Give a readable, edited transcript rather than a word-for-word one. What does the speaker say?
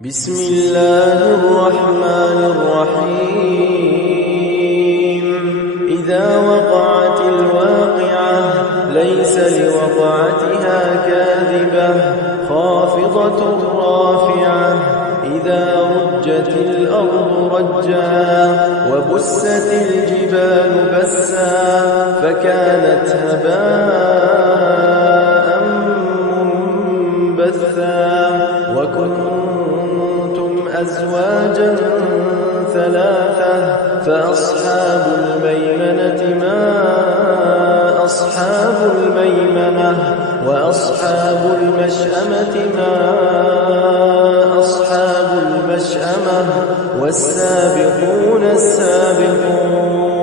بسم الله الرحمن الرحيم إذا وقعت الواقعة ليس لوقعتها كاذبة خافضة رافعة إذا رجت الأرض رجا وبست الجبال بسا فكانت هباء منبثا وكنتم أزواجا ثلاثة فأصحاب الميمنة ما أصحاب الميمنة وأصحاب المشأمة ما أصحاب المشأمة والسابقون السابقون